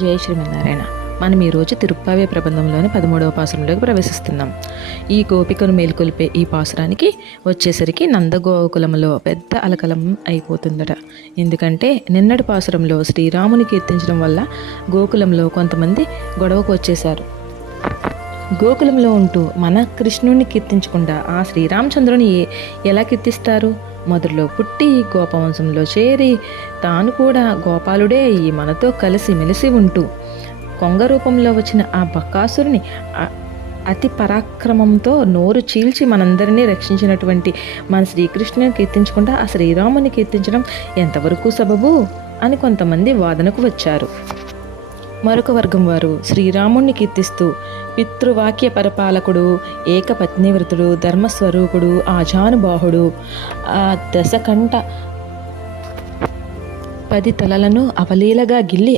జై శ్రీమన్నారాయణ. మనం ఈరోజు తిరుప్పావే ప్రబంధంలోని 13వ పాసురంలోకి ప్రవేశిస్తున్నాం. ఈ గోపికను మేల్కొల్పే ఈ పాసురానికి వచ్చేసరికి నందగోకులంలో పెద్ద అలకలం అయిపోతుందట. ఎందుకంటే నిన్నటి పాసురంలో శ్రీరాముని కీర్తించడం వల్ల గోకులంలో కొంతమంది గొడవకు వచ్చేశారు. గోకులంలో ఉంటూ మన కృష్ణుడిని కీర్తించకుండా ఆ శ్రీరామచంద్రుని ఎలా కీర్తిస్తారు? మొదట్లో పుట్టి గోపవంశంలో చేరి తాను కూడా గోపాలుడే అయ్యి మనతో కలిసి మెలిసి ఉంటూ కొంగ రూపంలో వచ్చిన ఆ బకాసురుని అతి పరాక్రమంతో నోరు చీల్చి మనందరినీ రక్షించినటువంటి మన శ్రీకృష్ణుని కీర్తించకుండా ఆ శ్రీరాముని కీర్తించడం ఎంతవరకు సబబు అని కొంతమంది వాదనకు వచ్చారు. మరొక వర్గం వారు శ్రీరాముణ్ణి కీర్తిస్తూ పితృవాక్య పరిపాలకుడు, ఏకపత్నివ్రతుడు, ధర్మస్వరూపుడు, ఆజానుబాహుడు, ఆ దశకంఠ 10 తలలను అవలీలగా గిల్లి